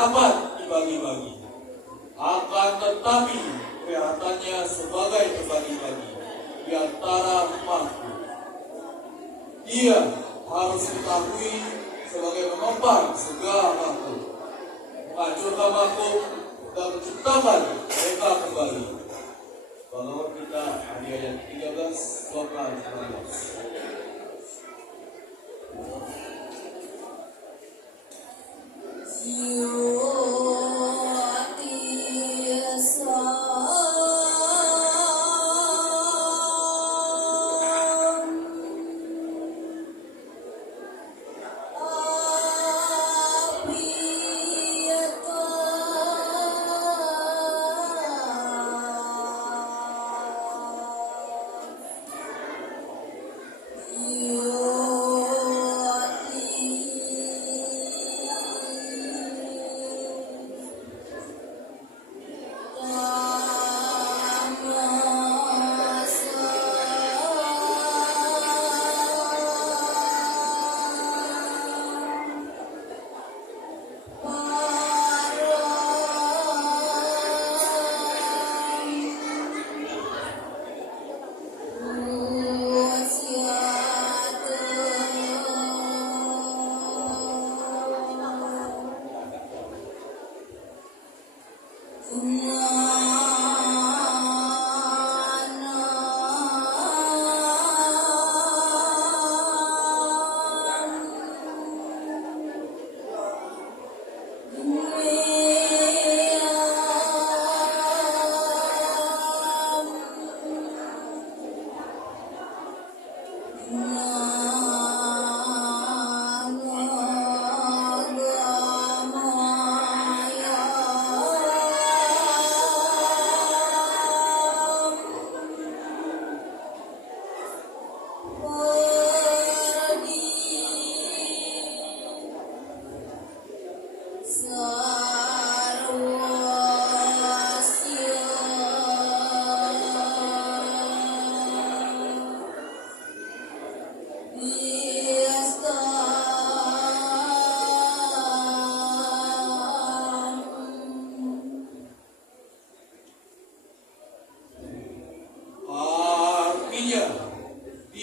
dapat dibagi-bagi, akan tetapi kelihatannya sebagai terbagi-bagi di antara makhluk. Dia harus diketahui sebagai pengembang segala makhluk, menghancurkan makhluk dan menciptakan mereka kembali. Bagaimana kita ayat 13 lokal 19.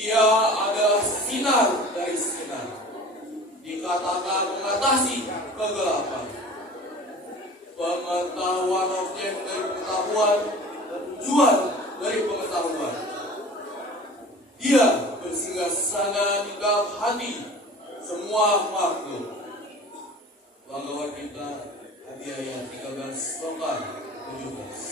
Dia adalah sinar dari sinar, dikatakan mengatasi kegelapan, pengetahuan objek dari pengetahuan dan tujuan dari pengetahuan. Dia bersinggah-sana di dalam hati semua makhluk. Bagaimana kita ayat 13 17.